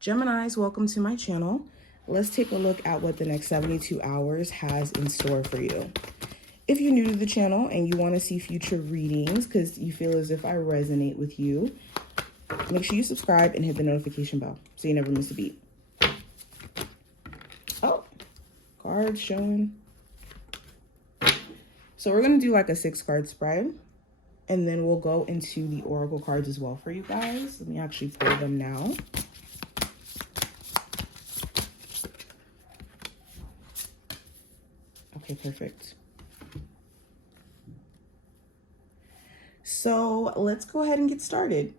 Geminis, welcome to my channel. Let's take a look at what the next 72 hours has in store for you. If you're new to the channel and you want to see future readings because you feel as if I resonate with you, make sure you subscribe and hit the notification bell so you never miss a beat. Oh, cards showing. So we're going to do like a 6-card spread, and then we'll go into the oracle cards as well for you guys. Let me actually pull them now. Okay, perfect. So let's go ahead and get started.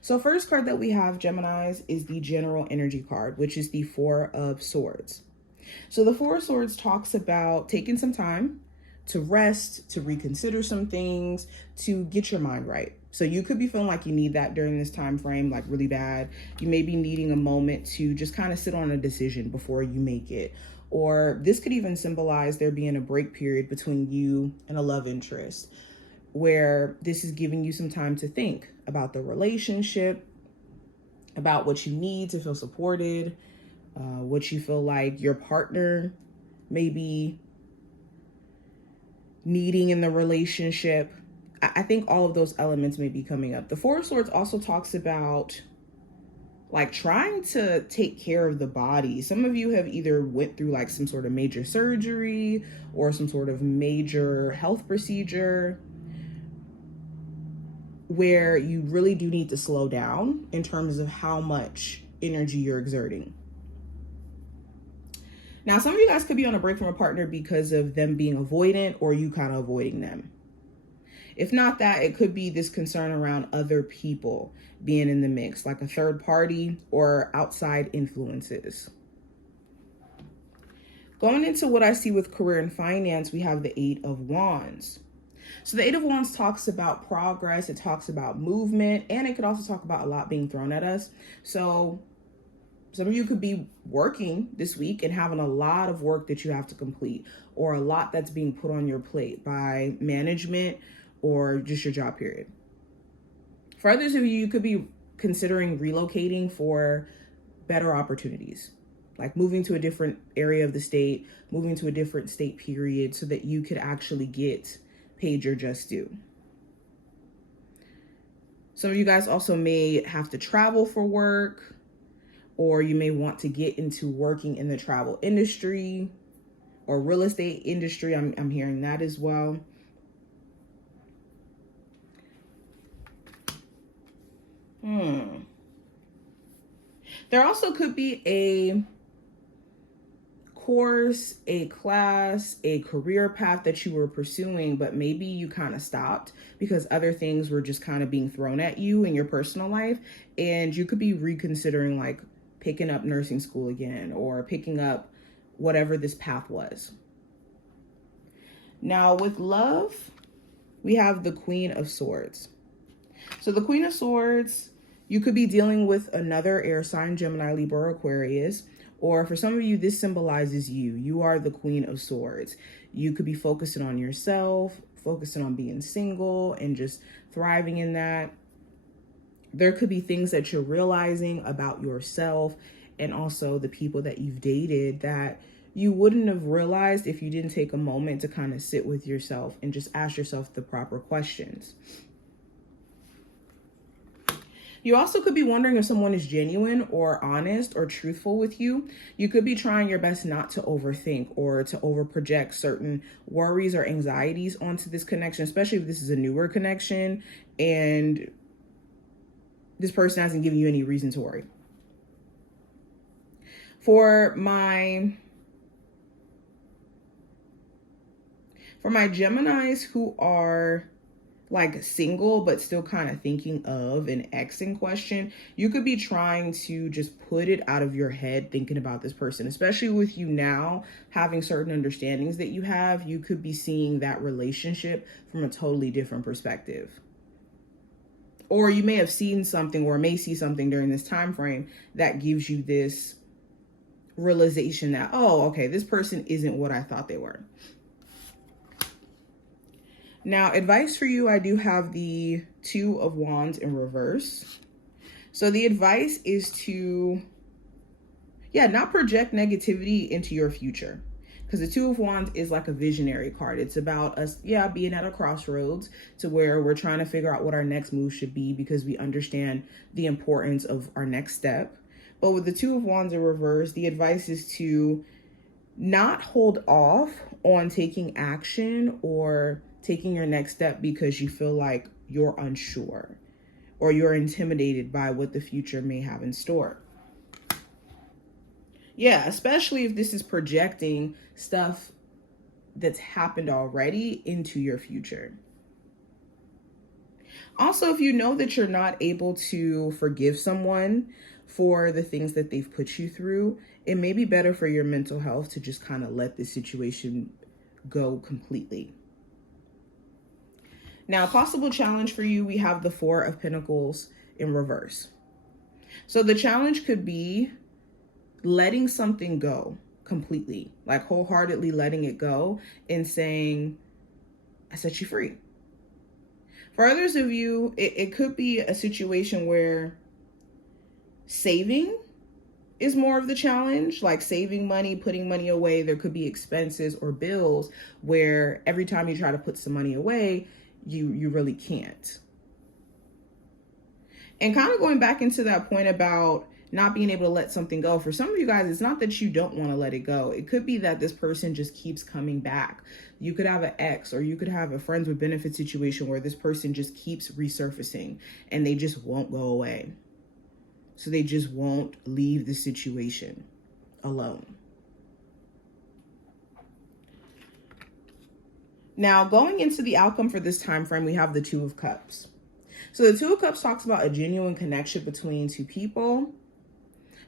So first card that we have, Geminis, is the general energy card, which is the 4 of Swords. So the 4 of Swords talks about taking some time to rest, to reconsider some things, to get your mind right. So you could be feeling like you need that during this time frame, like really bad. You may be needing a moment to just kind of sit on a decision before you make it. Or this could even symbolize there being a break period between you and a love interest, where this is giving you some time to think about the relationship, about what you need to feel supported, what you feel like your partner may be needing in the relationship. I think all of those elements may be coming up. The 4 of Swords also talks about like trying to take care of the body. Some of you have either went through like some sort of major surgery or some sort of major health procedure where you really do need to slow down in terms of how much energy you're exerting. Now, some of you guys could be on a break from a partner because of them being avoidant or you kind of avoiding them. If not that, it could be this concern around other people being in the mix, like a third party or outside influences. Going into what I see with career and finance, we have the 8 of Wands. So the 8 of Wands talks about progress, it talks about movement, and it could also talk about a lot being thrown at us. So some of you could be working this week and having a lot of work that you have to complete, or a lot that's being put on your plate by management or just your job period. For others of you, you could be considering relocating for better opportunities, like moving to a different area of the state, moving to a different state period so that you could actually get paid your just due. Some of you guys also may have to travel for work, or you may want to get into working in the travel industry or real estate industry. I'm hearing that as well. There also could be a course, a class, a career path that you were pursuing, but maybe you kind of stopped because other things were just kind of being thrown at you in your personal life. And you could be reconsidering like picking up nursing school again or picking up whatever this path was. Now with love, we have the Queen of Swords. So the Queen of Swords, you could be dealing with another air sign, Gemini, Libra, Aquarius, or for some of you, this symbolizes you. You are the Queen of Swords. You could be focusing on yourself, focusing on being single and just thriving in that. There could be things that you're realizing about yourself and also the people that you've dated that you wouldn't have realized if you didn't take a moment to kind of sit with yourself and just ask yourself the proper questions. You also could be wondering if someone is genuine or honest or truthful with you. You could be trying your best not to overthink or to overproject certain worries or anxieties onto this connection, especially if this is a newer connection and this person hasn't given you any reason to worry. For my Geminis who are like single but still kind of thinking of an ex in question, you could be trying to just put it out of your head thinking about this person, especially with you now having certain understandings that you have. You could be seeing that relationship from a totally different perspective. Or you may have seen something or may see something during this time frame that gives you this realization that, oh, okay, this person isn't what I thought they were. Now, advice for you, I do have the 2 of Wands in reverse. So the advice is to, not project negativity into your future. Because the Two of Wands is like a visionary card. It's about us, being at a crossroads to where we're trying to figure out what our next move should be because we understand the importance of our next step. But with the Two of Wands in reverse, the advice is to not hold off on taking action or taking your next step because you feel like you're unsure or you're intimidated by what the future may have in store. Yeah, especially if this is projecting stuff that's happened already into your future. Also, if you know that you're not able to forgive someone for the things that they've put you through, it may be better for your mental health to just kind of let this situation go completely. Now, possible challenge for you, we have the Four of Pentacles in reverse. So the challenge could be letting something go completely, like wholeheartedly letting it go and saying, I set you free. For others of you, it could be a situation where saving is more of the challenge, like saving money, putting money away. There could be expenses or bills where every time you try to put some money away, you really can't. And kind of going back into that point about not being able to let something go. For some of you guys, it's not that you don't want to let it go. It could be that this person just keeps coming back. You could have an ex, or you could have a friends with benefits situation where this person just keeps resurfacing and they just won't go away. So they just won't leave the situation alone. Now, going into the outcome for this time frame, we have the Two of Cups. So the Two of Cups talks about a genuine connection between two people.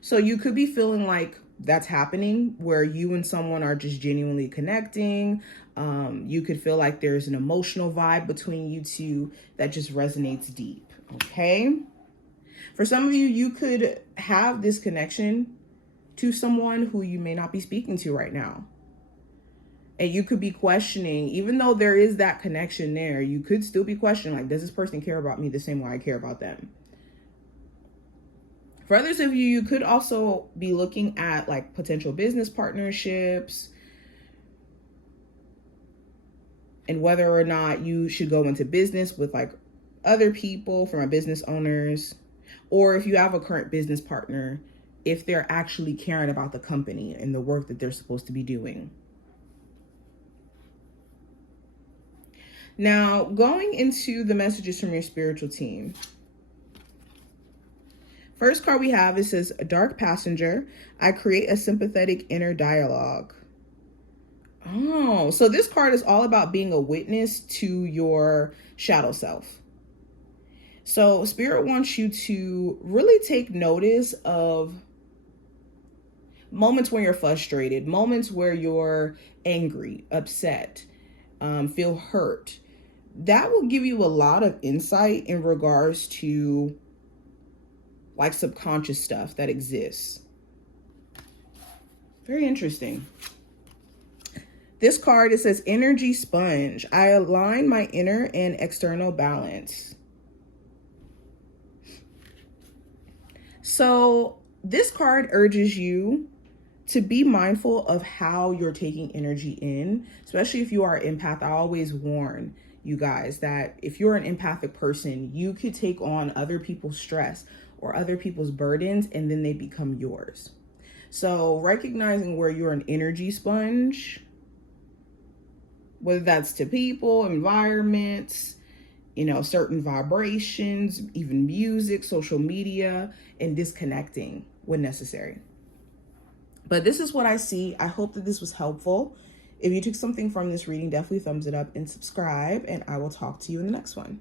So you could be feeling like that's happening, where you and someone are just genuinely connecting. You could feel like there's an emotional vibe between you two that just resonates deep, okay? For some of you, you could have this connection to someone who you may not be speaking to right now. And you could be questioning, even though there is that connection there, you could still be questioning, like, does this person care about me the same way I care about them? For others of you, you could also be looking at like potential business partnerships and whether or not you should go into business with like other people from our business owners, or if you have a current business partner, if they're actually caring about the company and the work that they're supposed to be doing. Now, going into the messages from your spiritual team. First card we have, it says, a dark passenger. I create a sympathetic inner dialogue. Oh, so this card is all about being a witness to your shadow self. So Spirit wants you to really take notice of moments when you're frustrated, moments where you're angry, upset, feel hurt. That will give you a lot of insight in regards to like subconscious stuff that exists. Very interesting. This card, it says energy sponge. I align my inner and external balance. So this card urges you to be mindful of how you're taking energy in, especially if you are an empath. I always warn you guys that if you're an empathic person, you could take on other people's stress or other people's burdens, and then they become yours. So recognizing where you're an energy sponge, whether that's to people, environments, certain vibrations, even music, social media, and disconnecting when necessary. But this is what I see. I hope that this was helpful. If you took something from this reading, definitely thumbs it up and subscribe, and I will talk to you in the next one.